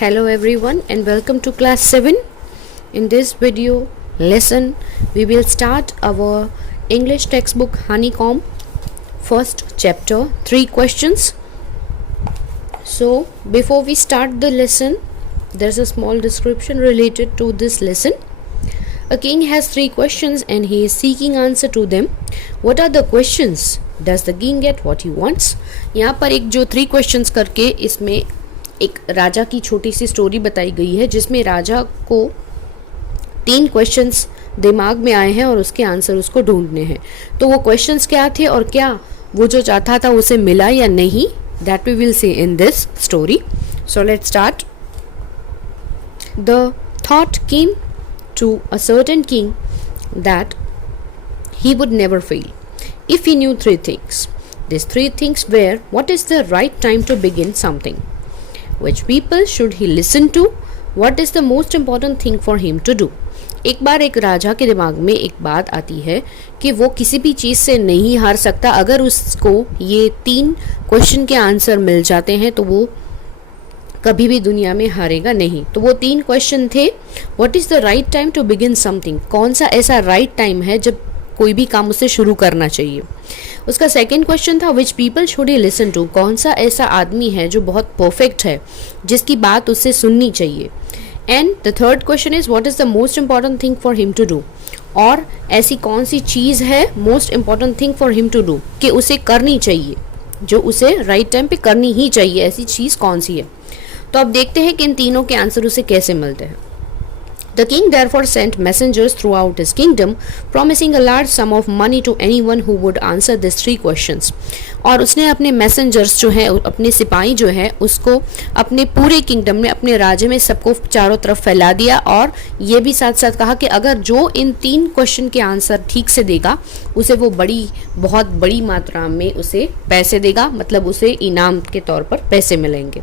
Hello everyone and welcome to class 7. In this video lesson we will start our English textbook Honeycomb, first chapter, 3 questions. So before we start the lesson, there's a small description related to this lesson. A king has 3 questions and he is seeking answer to them. What are the questions? Does the king get what he wants? यहाँ पर एक जो 3 questions करके इसमें एक राजा की छोटी सी story बताई गई है जिसमें राजा को 3 क्वेश्चंस दिमाग में आए हैं और उसके आंसर उसको ढूंढने हैं. तो वो क्वेश्चंस क्या थे और क्या वो जो चाहता था उसे मिला या नहीं, that we will see in this story. So let's start. The thought came to a certain king that he would never fail if he knew 3 things. These 3 things were: what is the right time to begin something, which people should he listen to, what is the most important thing for him to do. एक बार एक राजा के दिमाग में एक बात आती है कि वो किसी भी चीज़ से नहीं हार सकता. अगर उसको ये 3 क्वेश्चन के आंसर मिल जाते हैं तो वो कभी भी दुनिया में हारेगा नहीं. तो वो 3 क्वेश्चन थे. What is the right time to begin something, कौन सा ऐसा राइट टाइम है जब कोई भी काम उसे शुरू करना चाहिए. उसका सेकंड क्वेश्चन था which people should he listen to, कौन सा ऐसा आदमी है जो बहुत परफेक्ट है जिसकी बात उससे सुननी चाहिए. And the third question is what is the most important thing for him to do, और ऐसी कौन सी चीज़ है most important thing for him to do कि उसे करनी चाहिए, जो उसे राइट टाइम पे करनी ही चाहिए, ऐसी चीज़ कौन सी है. तो अब देखते हैं कि इन तीनों के आंसर उसे कैसे मिलते हैं. The king therefore sent messengers throughout his kingdom, promising a large sum of money to anyone who would answer these 3 questions. और उसने अपने मैसेंजर्स जो है, अपने सिपाही जो है, उसको अपने पूरे किंगडम में, अपने राज्य में सबको चारों तरफ फैला दिया. और ये भी साथ साथ कहा कि अगर जो इन 3 क्वेश्चन के आंसर ठीक से देगा उसे वो बहुत बड़ी मात्रा में उसे पैसे देगा, मतलब उसे इनाम के तौर पर पैसे मिलेंगे.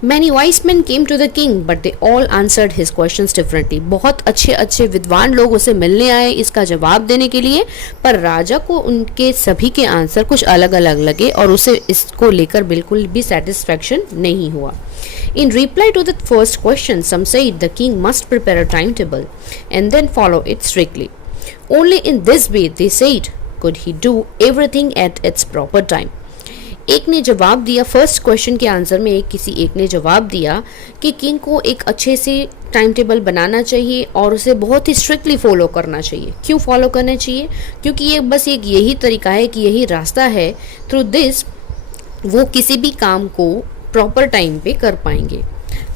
Many wise men came to the king, but they all answered his questions differently. बहुत अच्छे विद्वान लोग उसे मिलने आए इसका जवाब देने के लिए, पर राजा को उनके सभी के आंसर कुछ अलग अलग लगे और उसे इसको लेकर बिल्कुल भी सेटिस्फैक्शन नहीं हुआ. In reply to the first question, some said the king must prepare a timetable and then follow it strictly. Only in this way, they said, could he do everything at its proper time. एक ने जवाब दिया, first question के answer में एक ने जवाब दिया कि किंग को एक अच्छे से टाइम टेबल बनाना चाहिए और उसे बहुत ही स्ट्रिक्टली फॉलो करना चाहिए. क्यों फॉलो करना चाहिए? क्योंकि ये बस एक यही तरीका है कि यही रास्ता है, थ्रू दिस वो किसी भी काम को प्रॉपर टाइम पे कर पाएंगे.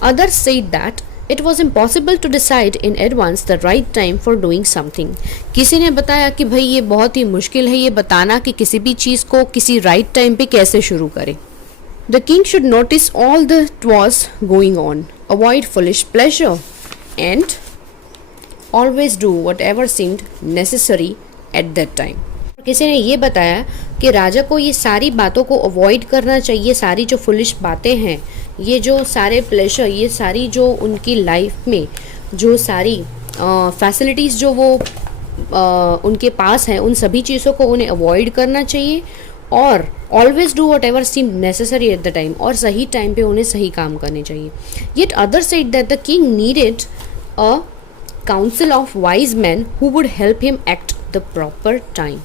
Others said that it was impossible to decide in advance the right time for doing something. किसी ने बताया कि भाई ये बहुत ही मुश्किल है ये बताना कि किसी भी चीज़ को किसी राइट टाइम पे कैसे शुरू करें. The king should notice all that was going on, avoid foolish pleasure and always do what ever seemed necessary at that time. किसी ने ये बताया कि राजा को ये सारी बातों को अवॉइड करना चाहिए, सारी जो फुलिश बातें हैं, ये जो सारे प्लेजर, ये सारी जो उनकी लाइफ में जो सारी फैसिलिटीज़ जो वो उनके पास हैं, उन सभी चीज़ों को उन्हें अवॉइड करना चाहिए. और always do whatever seem necessary at the time, और सही टाइम पे उन्हें सही काम करने चाहिए. Yet other said that the king needed a council of wise man who would help him act the proper time.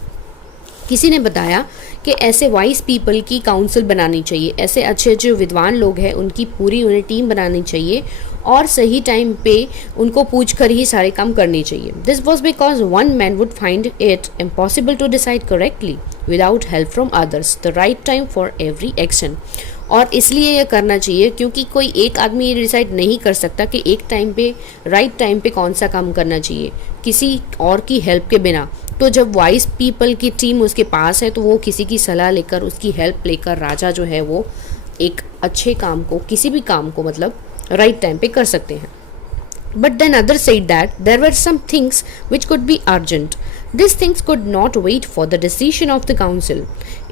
किसी ने बताया कि ऐसे वाइज पीपल की काउंसिल बनानी चाहिए, ऐसे अच्छे विद्वान लोग हैं उनकी पूरी उन्हें टीम बनानी चाहिए और सही टाइम पे उनको पूछ कर ही सारे काम करने चाहिए. This was because one man would find it impossible to decide correctly without help from others the right time for every action. और इसलिए यह करना चाहिए क्योंकि कोई एक आदमी ये डिसाइड नहीं कर सकता कि एक टाइम पे राइट टाइम पे कौन सा काम करना चाहिए किसी और की हेल्प के बिना. तो जब वाइज पीपल की टीम उसके पास है तो वो किसी की सलाह लेकर, उसकी हेल्प लेकर राजा जो है वो एक अच्छे काम को, किसी भी काम को मतलब राइट टाइम पे कर सकते हैं. But then others said that there were some things which could be urgent. These things could not wait for the decision of the council.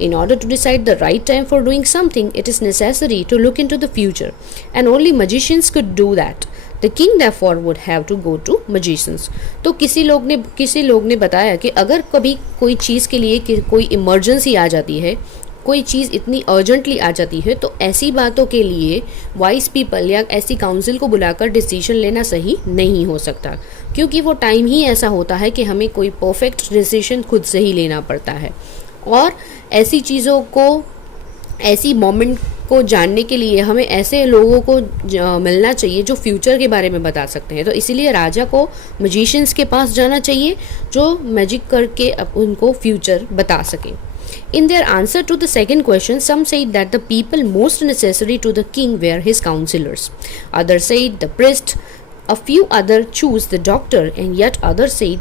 In order to decide the right time for doing something, it is necessary to look into the future, and only magicians could do that. The king therefore would have to go to magicians. तो किसी लोग ने बताया कि अगर कभी कोई चीज़ के लिए कोई इमरजेंसी आ जाती है कोई चीज़ इतनी अर्जेंटली आ जाती है तो ऐसी बातों के लिए वाइज पीपल या ऐसी काउंसिल को बुलाकर डिसीजन लेना सही नहीं हो सकता, क्योंकि वो टाइम ही ऐसा होता है कि हमें कोई परफेक्ट डिसीजन खुद से ही लेना पड़ता है। और ऐसी चीज़ों को, ऐसी मोमेंट को जानने के लिए हमें ऐसे लोगों को मिलना चाहिए जो फ्यूचर के बारे में बता सकते हैं। तो इसीलिए राजा को मैजिशियंस के पास जाना चाहिए जो मैजिक करके उनको फ्यूचर बता सकें। In their answer to the second question, some said that the people most necessary to the king were his counselors. Others said the priest, a few others chose the doctor, and yet others said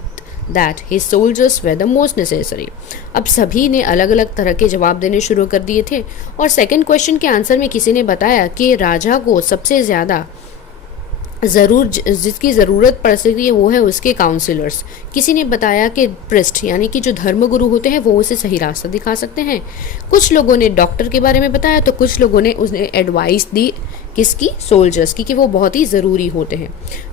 that his soldiers were the most necessary. अब सभी ने अलग अलग तरह के जवाब देने शुरू कर दिए थे और सेकंड क्वेश्चन के आंसर में किसी ने बताया कि राजा को सबसे ज़्यादा जिसकी ज़रूरत पड़ सकती है वो है उसके काउंसलर्स। किसी ने बताया कि प्रिस्ट यानी कि जो धर्मगुरु होते हैं वो उसे सही रास्ता दिखा सकते हैं। कुछ लोगों ने डॉक्टर के बारे में बताया तो कुछ लोगों ने उसने एडवाइस दी किसकी, सोल्जर्स की, कि वो बहुत ही ज़रूरी होते हैं।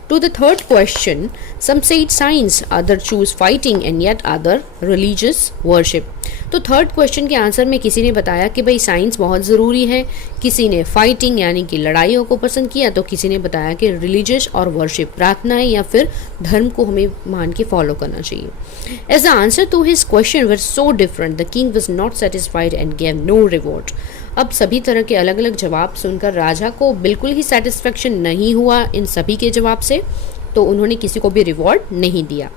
To the third question, some said science, other choose fighting and yet other religious worship. तो थर्ड क्वेश्चन के आंसर में किसी ने बताया कि भाई साइंस बहुत ज़रूरी है, किसी ने फाइटिंग यानी कि लड़ाइयों को पसंद किया, तो किसी ने बताया कि रिलीजियस और वर्शिप, प्रार्थनाएं या फिर धर्म को हमें मान के फॉलो करना चाहिए। As the answer to his question were so different, the king was not satisfied and gave no reward. अब सभी तरह के अलग अलग जवाब सुनकर राजा को बिल्कुल ही सेटिस्फेक्शन नहीं हुआ इन सभी के जवाब से, तो उन्होंने किसी को भी रिवॉर्ड नहीं दिया।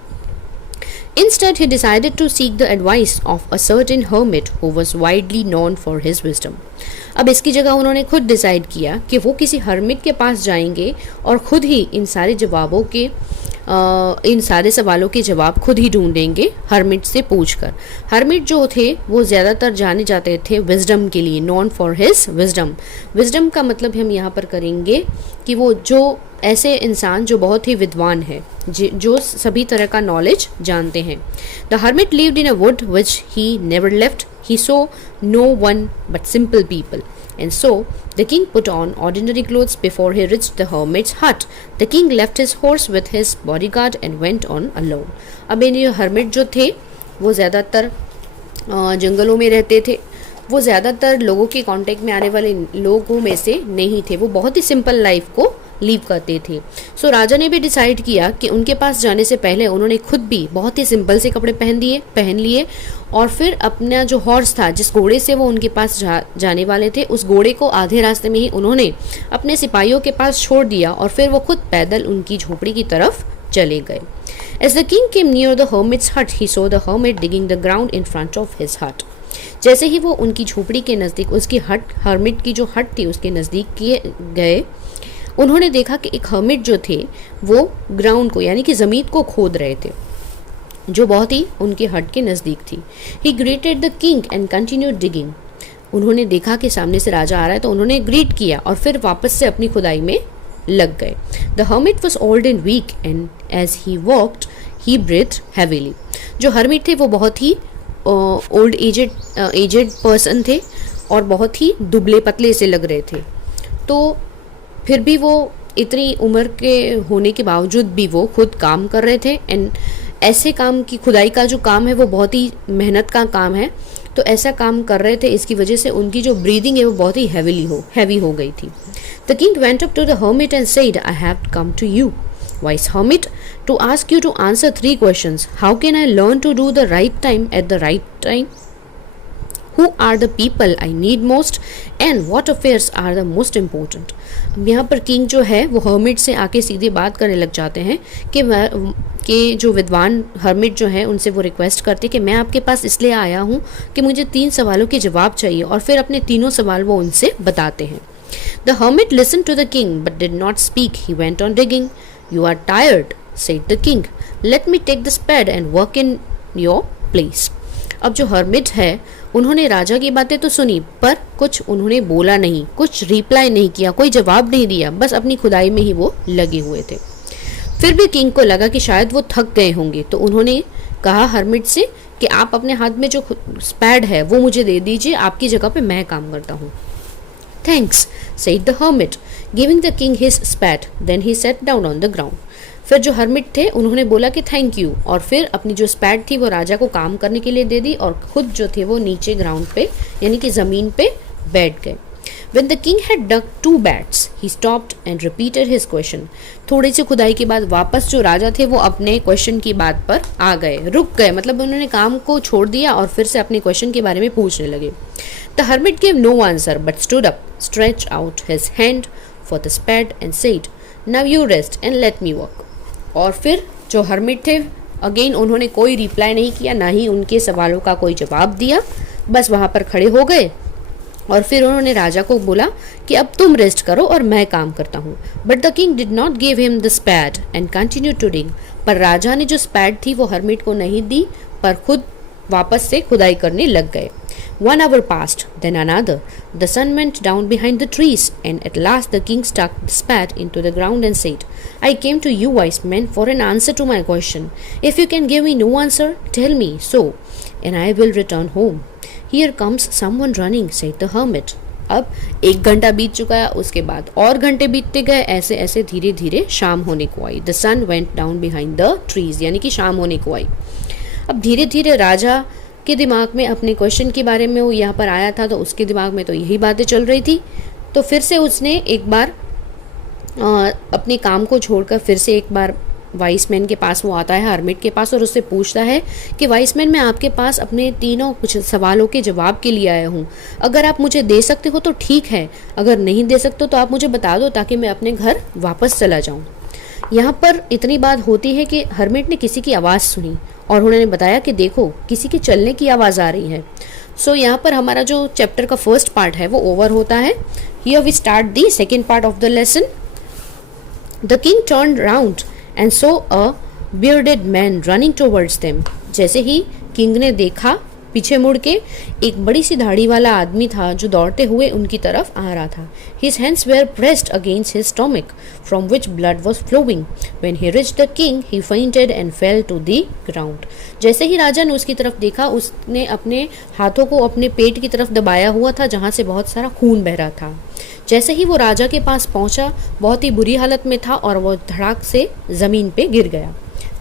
Instead, he decided to seek the advice of a certain hermit who was widely known for his wisdom. अब इसकी जगह उन्होंने खुद डिसाइड किया कि वो किसी हर्मिट के पास जाएंगे और खुद ही इन सारे सवालों के जवाब खुद ही ढूंढेंगे हर्मिट से पूछकर। हर्मिट जो थे वो ज़्यादातर जाने जाते थे विजडम के लिए, non for his wisdom. Wisdom का मतलब हम यहाँ पर करेंगे कि वो जो ऐसे इंसान जो बहुत ही विद्वान है, जो सभी तरह का नॉलेज जानते हैं। The hermit lived in a wood which he never left, he saw no one but simple people, and so the king put on ordinary clothes before he reached the hermit's hut. The king left his horse with his bodyguard and went on alone. अब ये hermit जो थे वो ज़्यादातर जंगलों में रहते थे, वो ज़्यादातर लोगों के कांटेक्ट में आने वाले लोगों में से नहीं थे, वो बहुत ही सिंपल लाइफ को लीव करते थे। सो राजा ने भी डिसाइड किया कि उनके पास जाने से पहले उन्होंने खुद भी बहुत ही सिंपल से कपड़े पहन लिए और फिर अपना जो हॉर्स था, जिस घोड़े से वो उनके पास जाने वाले थे, उस घोड़े को आधे रास्ते में ही उन्होंने अपने सिपाहियों के पास छोड़ दिया और फिर वो खुद पैदल उनकी झोपड़ी की तरफ चले गए। As the king came near the hermit's hut, he saw the hermit digging the ground in front of his hut. जैसे ही वो उनकी झोपड़ी के नज़दीक, उसकी हर्मिट की जो हट थी उसके नज़दीक गए, उन्होंने देखा कि एक हर्मिट जो थे वो ग्राउंड को यानी कि ज़मीन को खोद रहे थे, जो बहुत ही उनके हट के नज़दीक थी। ही greeted the king and continued digging. उन्होंने देखा कि सामने से राजा आ रहा है तो उन्होंने ग्रीट किया और फिर वापस से अपनी खुदाई में लग गए। The hermit was old and weak and as he walked he breathe heavily. जो हर्मिट थे वो बहुत ही ओल्ड एजेड पर्सन थे और बहुत ही दुबले पतले से लग रहे थे, तो फिर भी वो इतनी उम्र के होने के बावजूद भी वो खुद काम कर रहे थे। एंड ऐसे काम की, खुदाई का जो काम है वो बहुत ही मेहनत का काम है, तो ऐसा काम कर रहे थे, इसकी वजह से उनकी जो ब्रीदिंग है वो बहुत ही हैवी हो गई थी। The king went up to the hermit and said, I have come to you, wise hermit, to ask you to answer 3 questions. How can I learn to do the right time at the right time? Who are the people I need most? And what affairs are the most important? यहाँ पर king जो है वो hermit से आके सीधे बात करने लग जाते हैं कि जो विद्वान हर्मिट जो है उनसे वो रिक्वेस्ट करते कि मैं आपके पास इसलिए आया हूँ कि मुझे 3 सवालों के जवाब चाहिए, और फिर अपने तीनों सवाल वो उनसे बताते हैं। The hermit listened to the king but did not speak. He went on digging. You are tired, said the king. Let me take the spade and work in your place. अब जो हर्मिट है उन्होंने राजा की बातें तो सुनी पर कुछ उन्होंने बोला नहीं, कुछ रिप्लाई नहीं किया, कोई जवाब नहीं दिया, बस अपनी खुदाई में ही वो लगे हुए थे। फिर भी किंग को लगा कि शायद वो थक गए होंगे, तो उन्होंने कहा हर्मिट से कि आप अपने हाथ में जो स्पैड है वो मुझे दे दीजिए, आपकी जगह पे मैं काम करता हूँ। Thanks, said the hermit, giving the king his spade. Then he sat down on the ground. फिर जो हर्मिट थे उन्होंने बोला कि थैंक यू, और फिर अपनी जो स्पैड थी वो राजा को काम करने के लिए दे दी और खुद जो थे वो नीचे ग्राउंड पे यानी कि ज़मीन पे बैठ गए। When the king had dug 2 bats, he stopped and repeated his question. थोड़ी सी खुदाई के बाद वापस जो राजा थे वो अपने क्वेश्चन की बात पर आ गए, रुक गए, मतलब उन्होंने काम को छोड़ दिया और फिर से अपने क्वेश्चन के बारे में पूछने लगे। The hermit gave no answer but stood up, stretched out his hand for the spade and said, "Now you rest and let me work." और फिर जो हर्मिट थे अगेन उन्होंने कोई रिप्लाई नहीं किया, ना ही उनके सवालों का कोई जवाब दिया, बस वहाँ पर खड़े हो गए और फिर उन्होंने राजा को बोला कि अब तुम रेस्ट करो और मैं काम करता हूँ। But the king did not give him the spade and continue to dig. पर राजा ने जो स्पैड थी वो हर्मिट को नहीं दी पर खुद वापस से खुदाई करने लग गए। 1 hour passed, then another. The sun went down behind the trees, and at last the king stuck the spade into the ground and said, "I came to you, wise men, for an answer to my question. If you can give me no answer, tell me so, and I will return home." "Here comes someone running," said the hermit. अब 1 घंटा बीत चुका है, उसके बाद और घंटे बीतते गए, ऐसे ऐसे धीरे धीरे शाम होने को आई। The sun went down behind the trees, यानी कि शाम होने को आई। अब धीरे धीरे राजा के दिमाग में अपने क्वेश्चन के बारे में वो यहाँ पर आया था, तो उसके दिमाग में तो यही बातें चल रही थी। तो फिर से उसने एक बार अपने काम को छोड़कर फिर से एक बार वाइस मैन के पास वो आता है, हर्मिट के पास, और उससे पूछता है कि वाइस मैन, मैं आपके पास अपने तीनों कुछ सवालों के जवाब के लिए आया हूँ। अगर आप मुझे दे सकते हो तो ठीक है, अगर नहीं दे सकते तो आप मुझे बता दो ताकि मैं अपने घर वापस चला जाऊँ। यहाँ पर इतनी बात होती है कि हर्मिट ने किसी की आवाज़ सुनी और उन्होंने बताया कि देखो किसी के चलने की आवाज़ आ रही है। सो यहाँ पर हमारा जो चैप्टर का फर्स्ट पार्ट है वो ओवर होता है। Here we start the second part of the lesson. The king turned round and saw a bearded man running towards them. जैसे ही किंग ने देखा पीछे मुड़ के एक बड़ी सी दाढ़ी वाला आदमी था जो दौड़ते हुए उनकी तरफ आ रहा था। His hands were pressed against his stomach, from which blood was flowing. When he reached the king, he fainted and fell to the ground. जैसे ही राजा ने उसकी तरफ देखा, उसने अपने हाथों को अपने पेट की तरफ दबाया हुआ था जहाँ से बहुत सारा खून बह रहा था। जैसे ही वो राजा के पास पहुंचा, बहुत ही बुरी हालत में था और वो धड़ाक से जमीन पे गिर गया।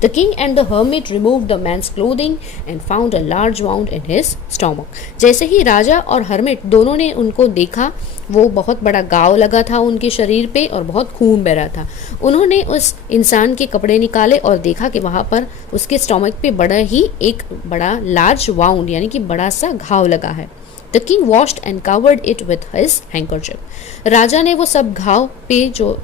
The king and the hermit removed the man's clothing and found a large wound in his stomach. जैसे ही राजा और हर्मिट दोनों ने उनको देखा, वो बहुत बड़ा घाव लगा था उनके शरीर पे और बहुत खून बह रहा था। उन्होंने उस इंसान के कपड़े निकाले और देखा कि वहाँ पर उसके स्टोमक पे एक बड़ा लार्ज वाउंड यानी कि बड़ा सा घाव लगा है। The king washed and covered it with his handkerchief. राजा ने वो सब घाव पे जो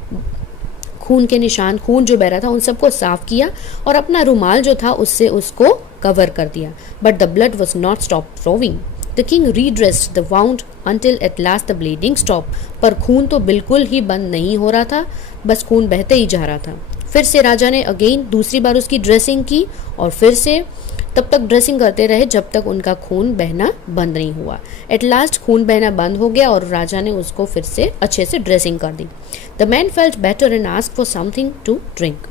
खून के निशान, खून जो बह रहा था, उन सबको साफ किया और अपना रुमाल जो था उससे उसको कवर कर दिया। But the blood was not stop flowing. The king redressed the wound until at last the bleeding stop. पर खून तो बिल्कुल ही बंद नहीं हो रहा था, बस खून बहते ही जा रहा था। फिर से राजा ने अगेन दूसरी बार उसकी ड्रेसिंग की और फिर से तब तक ड्रेसिंग करते रहे जब तक उनका खून बहना बंद नहीं हुआ। एट लास्ट खून बहना बंद हो गया और राजा ने उसको फिर से अच्छे से ड्रेसिंग कर दी। The man felt better and asked for something to drink.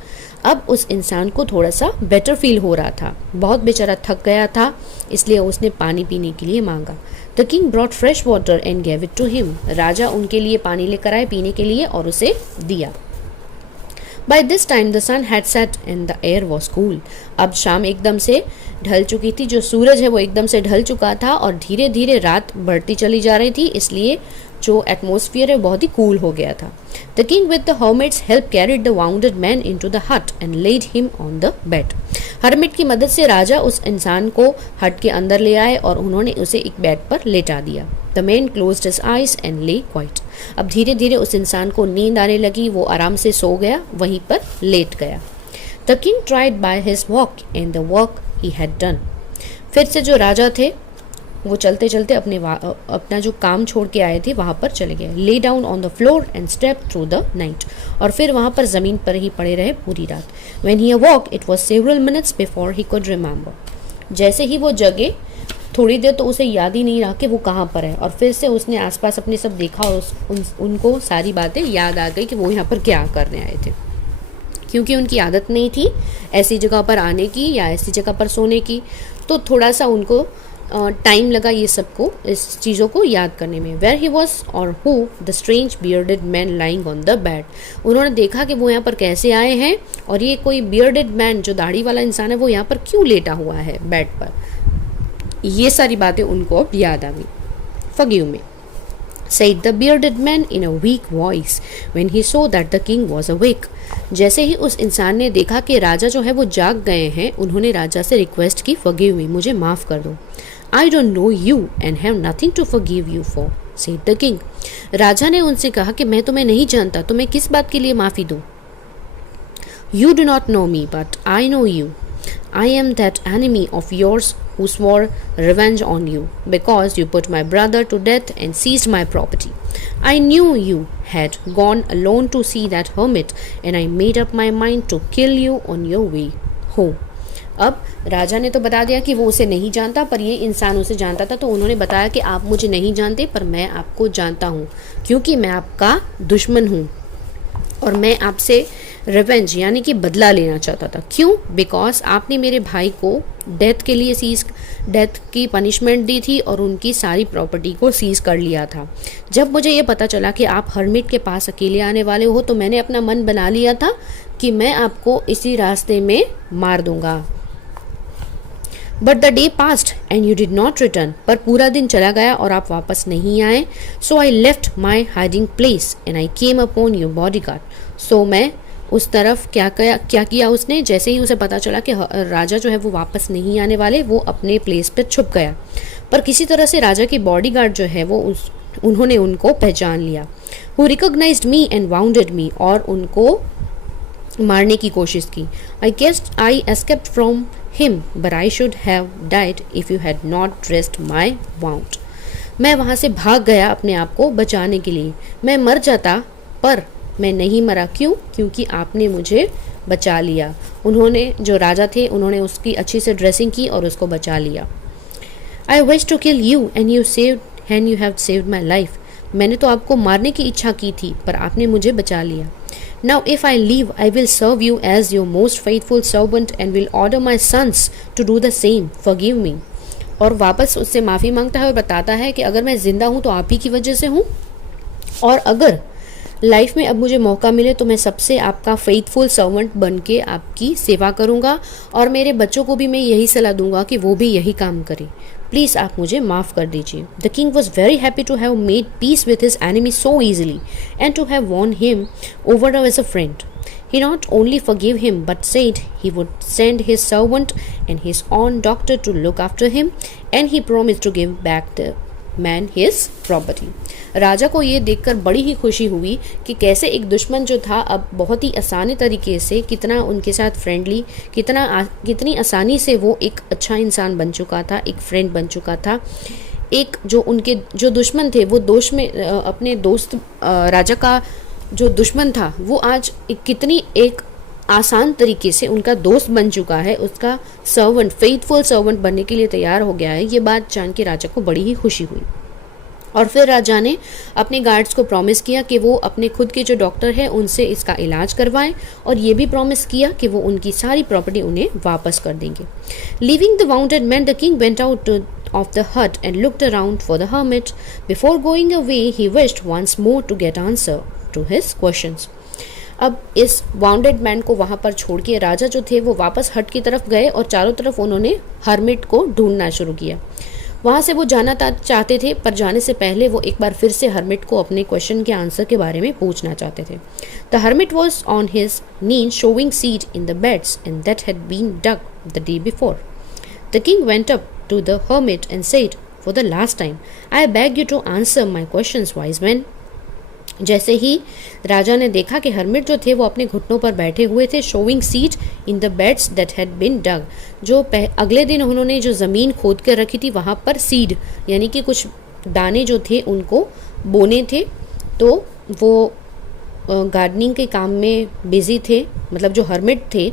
अब उस इंसान को थोड़ा सा बेटर फील हो रहा था, बहुत बेचारा थक गया था, इसलिए उसने पानी पीने के लिए मांगा। The king brought fresh water and gave it to him. राजा उनके लिए पानी लेकर आए पीने के लिए और उसे दिया। By this time the sun had set and the air was cool. अब शाम एकदम से ढल चुकी थी, जो सूरज है वो एकदम से ढल चुका था और धीरे धीरे रात बढ़ती चली जा रही थी, इसलिए जो एटमॉस्फेयर है बहुत ही कूल हो गया था। The king with the hermit's help carried the wounded man into the hut and laid him on the bed. Hermit की मदद से राजा उस इंसान को हट के अंदर ले आए और उन्होंने उसे एक बेड पर लेटा दिया। The man closed his eyes and lay quiet. अब धीरे धीरे उस इंसान को नींद आने लगी, वो आराम से सो गया, वहीं पर लेट गया। The king tried by his walk and the work he had done. फिर से जो राजा थे वो चलते चलते अपना जो काम छोड़ के आए थे वहाँ पर चले गए। Lay down on the floor and stepped through the night. और फिर वहाँ पर ज़मीन पर ही पड़े रहे पूरी रात। When he awoke, it was several minutes before he could remember. जैसे ही वो जगे थोड़ी देर तो उसे याद ही नहीं रहा कि वो कहाँ पर है, और फिर से उसने आसपास अपने सब देखा और उनको सारी बातें याद आ गई कि वो यहाँ पर क्या करने आए थे, क्योंकि उनकी आदत नहीं थी ऐसी जगह पर आने की या ऐसी जगह पर सोने की। तो थोड़ा सा उनको टाइम लगा ये सबको, इस चीज़ों को याद करने में। वेयर ही वॉज और who the strange bearded man lying on the bed. उन्होंने देखा कि वो यहाँ पर कैसे आए हैं और ये कोई बियर्डेड मैन जो दाढ़ी वाला इंसान है वो यहाँ पर क्यों लेटा हुआ है बेड पर। ये सारी बातें उनको अब याद आ गई। Forgive me, said the bearded man in a weak voice when he saw that the king was awake। जैसे ही उस इंसान ने देखा कि राजा जो है वो जाग गए हैं, उन्होंने राजा से रिक्वेस्ट की, forgive me, मुझे माफ़ कर दो। I don't know you and have nothing to forgive you for, said the king। राजा ने उनसे कहा कि मैं तुम्हें नहीं जानता, तो मैं किस बात के लिए माफ़ी दूँ। You do not know me, but I know you। I am that enemy of yours who swore revenge on you because you put my brother to death and seized my property। I knew you had gone alone to see that hermit and I made up my mind to kill you on your way home। अब राजा ने तो बता दिया कि वो उसे नहीं जानता, पर ये इंसान उसे जानता था, तो उन्होंने बताया कि आप मुझे नहीं जानते पर मैं आपको जानता हूँ, क्योंकि मैं आपका दुश्मन हूँ और मैं आपसे रिवेंज यानी कि बदला लेना चाहता था। क्यों? बिकॉज आपने मेरे भाई को डेथ की पनिशमेंट दी थी और उनकी सारी प्रॉपर्टी को सीज कर लिया था। जब मुझे ये पता चला कि आप हर्मिट के पास अकेले आने वाले हो, तो मैंने अपना मन बना लिया था कि मैं आपको इसी रास्ते में मार दूंगा। But the day past and you did not return. पर पूरा दिन चला गया और आप वापस नहीं आए। So I left my hiding place and I came upon your bodyguard. सो मैं उस तरफ क्या किया उसने, जैसे ही उसे पता चला कि राजा जो है वो वापस नहीं आने वाले, वो अपने प्लेस पर छुप गया। पर किसी तरह से राजा की बॉडीगार्ड जो है वो उन्होंने उनको पहचान लिया। Who recognized me and wounded me, और उनको मारने की कोशिश की। I escaped from him but I should have died if you had not dressed my wound. मैं वहाँ से भाग गया अपने आप को बचाने के लिए। मैं मर जाता पर मैं नहीं मरा। क्यों? क्योंकि आपने मुझे बचा लिया। उन्होंने, जो राजा थे, उन्होंने उसकी अच्छी से ड्रेसिंग की और उसको बचा लिया। I wish to kill you and you have saved my life. मैंने तो आपको मारने की इच्छा की थी पर आपने मुझे बचा लिया। Now if I live I will serve you as your most faithful servant and will order my sons to do the same. Forgive me. और वापस उससे माफ़ी मांगता है और बताता है कि अगर मैं ज़िंदा हूँ तो आप ही की वजह से हूँ, और अगर लाइफ में अब मुझे मौका मिले तो मैं सबसे आपका फेथफुल सर्वेंट बन के आपकी सेवा करूँगा, और मेरे बच्चों को भी मैं यही सलाह दूंगा कि वो भी यही काम करें। प्लीज़ आप मुझे माफ़ कर दीजिए। The king was very happy to have made peace with his enemy so easily and to have won him over as a friend. He not only forgave him but said he would send his servant and his own doctor to look after him and he promised to give back the man his property। राजा को ये देखकर बड़ी ही खुशी हुई कि कैसे एक दुश्मन जो था अब बहुत ही आसानी तरीके से, कितना उनके साथ फ्रेंडली, कितनी आसानी से वो एक अच्छा इंसान बन चुका था, एक फ्रेंड बन चुका था। एक जो उनके जो दुश्मन थे वो दोष में अपने दोस्त राजा का जो दुश्मन था वो आज कितनी एक आसान तरीके से उनका दोस्त बन चुका है, उसका सर्वेंट, फेथफुल सर्वेंट बनने के लिए तैयार हो गया है। ये बात जान के राजा को बड़ी ही खुशी हुई। और फिर राजा ने अपने गार्ड्स को प्रॉमिस किया कि वो अपने खुद के जो डॉक्टर हैं उनसे इसका इलाज करवाएं, और ये भी प्रॉमिस किया कि वो उनकी सारी प्रॉपर्टी उन्हें वापस कर देंगे। Leaving the bounded man the king went out of the hut and looked around for the hermit. Before going away, he wished once more to get answer to his questions. अब इस bounded man को वहाँ पर छोड़ के राजा जो थे वो वापस हट की तरफ गए और चारों तरफ उन्होंने हर्मिट को ढूंढना शुरू किया। वहाँ से वो जाना चाहते थे, पर जाने से पहले वो एक बार फिर से हर्मिट को अपने क्वेश्चन के आंसर के बारे में पूछना चाहते थे। The hermit was on his knees sowing seed in the beds and that had been dug the day before. The king went up to the hermit and said, for the last time, I beg you to answer my questions, wise man। जैसे ही राजा ने देखा कि hermit जो थे वो अपने घुटनों पर बैठे हुए थे, sowing seed in the beds that had been dug, जो अगले दिन उन्होंने जो ज़मीन खोद कर रखी थी वहाँ पर सीड यानी कि कुछ दाने जो थे उनको बोने थे, तो वो गार्डनिंग के काम में बिजी थे। मतलब जो हर्मिट थे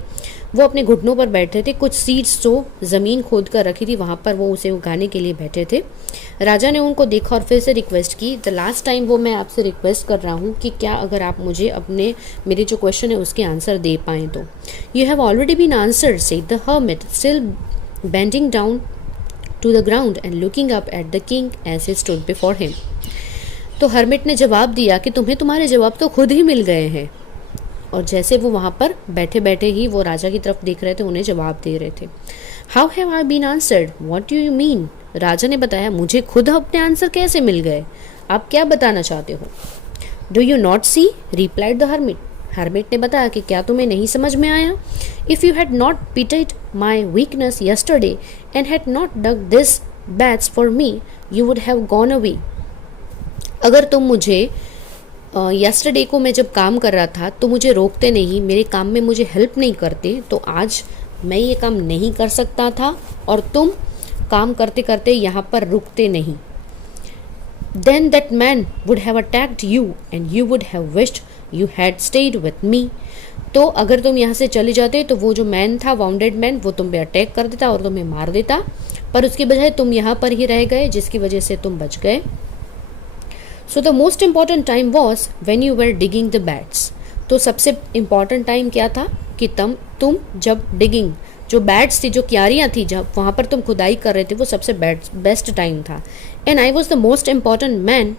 वो अपने घुटनों पर बैठे थे, कुछ सीड्स जो ज़मीन खोद कर रखी थी वहाँ पर वो उसे उगाने के लिए बैठे थे। राजा ने उनको देखा और फिर से रिक्वेस्ट की, द लास्ट टाइम वो मैं आपसे रिक्वेस्ट कर रहा हूँ कि क्या अगर आप मुझे मेरे जो क्वेश्चन है उसके आंसर दे पाएँ तो। You have already been answered, said the hermit, still bending down to the ground and looking up at the king as he stood before him. तो हर्मिट ने जवाब दिया कि तुम्हें तुम्हारे जवाब तो खुद ही मिल गए हैं। और जैसे वो वहाँ पर बैठे बैठे ही वो राजा की तरफ देख रहे थे, उन्हें जवाब दे रहे थे। How have I been answered, what do you mean? राजा ने बताया, मुझे खुद अपने आंसर कैसे मिल गए, आप क्या बताना चाहते हो? Do you not see, replied the hermit. Hermit ने बताया कि क्या तुम्हें नहीं समझ में आया? If you had not pitied my weakness yesterday and had not dug this beds for me you would have gone away. अगर तुम मुझे यस्टरडे को मैं जब काम कर रहा था तो मुझे रोकते नहीं, मेरे काम में मुझे हेल्प नहीं करते, तो आज मैं ये काम नहीं कर सकता था और तुम काम करते करते यहाँ पर रुकते नहीं। Then that man would have attacked you and you would have wished you had stayed with me. तो अगर तुम यहाँ से चले जाते तो वो जो मैन था, वाउंडेड मैन, वो तुम पे अटैक कर देता और तुम्हें मार देता, पर उसकी बजाय तुम यहाँ पर ही रह गए, जिसकी वजह से तुम बच गए। So the most important time was when you were digging the bats. तो सबसे इम्पॉर्टेंट टाइम क्या था कि तुम जब डिगिंग, जो बैट्स थी, जो क्यारियाँ थी, जब वहाँ पर तुम खुदाई कर रहे थे, वो सबसे बेस्ट टाइम था। And I was the most important man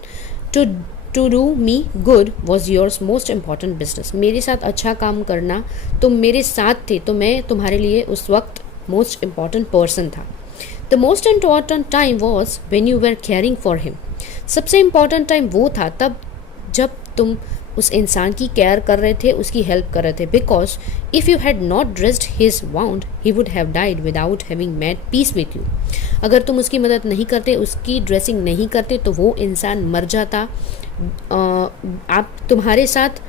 to do me good was yours most important business. मेरे साथ अच्छा काम करना, तुम मेरे साथ थे तो मैं तुम्हारे लिए उस वक्त मोस्ट इम्पॉर्टेंट पर्सन था। The most important time was when you were caring for him. सबसे इम्पॉर्टेंट टाइम वो था तब जब तुम उस इंसान की केयर कर रहे थे, उसकी हेल्प कर रहे थे। Because if you had not dressed his wound he would have died without having made peace with you. अगर तुम उसकी मदद नहीं करते, उसकी ड्रेसिंग नहीं करते, तो वो इंसान मर जाता। आप तुम्हारे साथ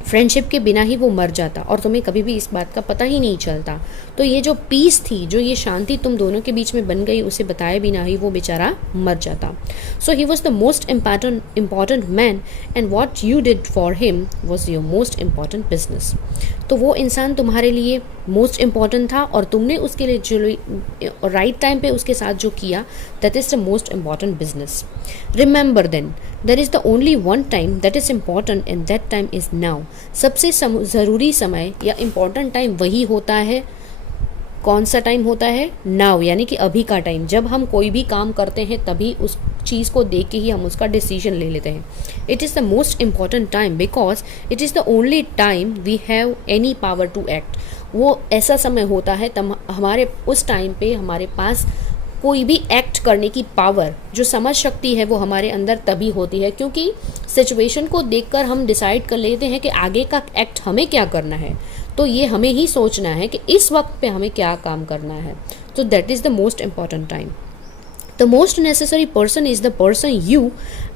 फ्रेंडशिप के बिना ही वो मर जाता और तुम्हें कभी भी इस बात का पता ही नहीं चलता। तो ये जो पीस थी, जो ये शांति तुम दोनों के बीच में बन गई, उसे बताए बिना ही वो बेचारा मर जाता। So he was the most important man and what you did for him was your most important business. तो वो इंसान तुम्हारे लिए मोस्ट इम्पॉर्टेंट था और तुमने उसके लिए जो राइट टाइम पे उसके साथ जो किया, that is the most important business. Remember then there is the only one time that is important and that time is now. सबसे ज़रूरी समय या इम्पॉर्टेंट टाइम वही होता है। कौन सा टाइम होता है? नाउ, यानी कि अभी का टाइम। जब हम कोई भी काम करते हैं तभी उस चीज़ को देख के ही हम उसका डिसीजन ले लेते हैं। It is the most important time because it is the only time we have any power to act. वो ऐसा समय होता है तब हमारे उस टाइम पे हमारे पास कोई भी एक्ट करने की पावर, जो समझ शक्ति है, वो हमारे अंदर तभी होती है, क्योंकि सिचुएशन को देखकर हम डिसाइड कर लेते हैं कि आगे का एक्ट हमें क्या करना है। तो ये हमें ही सोचना है कि इस वक्त पे हमें क्या काम करना है। तो that is the most important time. The most necessary person is the person you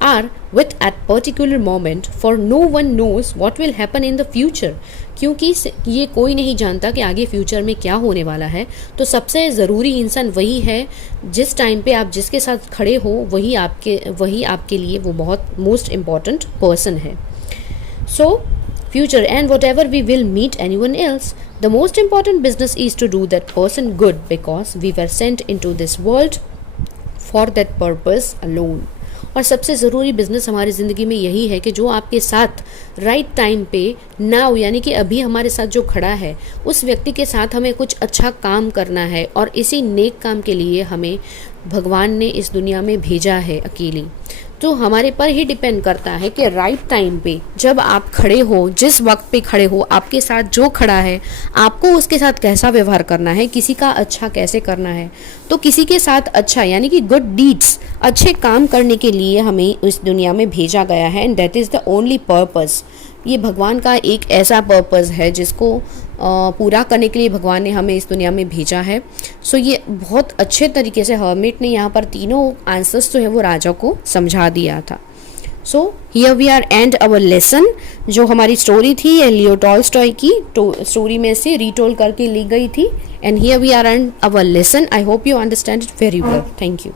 are with at particular moment, for no one knows what will happen in the future. क्योंकि ये कोई नहीं जानता कि आगे फ्यूचर में क्या होने वाला है। तो सबसे ज़रूरी इंसान वही है, जिस टाइम पे आप जिसके साथ खड़े हो वही आपके लिए वो बहुत मोस्ट इम्पॉर्टेंट पर्सन है। सो future and whatever we will meet anyone else, the most important business is to do that person good because we were sent into this world for that purpose alone. और सबसे ज़रूरी business हमारी ज़िंदगी में यही है कि जो आपके साथ राइट टाइम पे नाउ, यानी कि अभी हमारे साथ जो खड़ा है, उस व्यक्ति के साथ हमें कुछ अच्छा काम करना है और इसी नेक काम के लिए हमें भगवान ने इस दुनिया में भेजा है अकेली। तो हमारे पर ही डिपेंड करता है कि राइट टाइम पे जब आप खड़े हो, जिस वक्त पे खड़े हो, आपके साथ जो खड़ा है, आपको उसके साथ कैसा व्यवहार करना है, किसी का अच्छा कैसे करना है। तो किसी के साथ अच्छा, यानी कि गुड डीड्स, अच्छे काम करने के लिए हमें इस दुनिया में भेजा गया है and that is the only purpose. ये भगवान का एक ऐसा पर्पस है जिसको पूरा करने के लिए भगवान ने हमें इस दुनिया में भेजा है। सो ये बहुत अच्छे तरीके से हर्मिट ने यहाँ पर तीनों आंसर्स जो है वो राजा को समझा दिया था। So here we are end our lesson. जो हमारी स्टोरी थी ये लियो टॉल्स्टॉय की स्टोरी में से रीटोल करके ली गई थी। And here we are end our lesson. I hope you understand it very well. Thank you.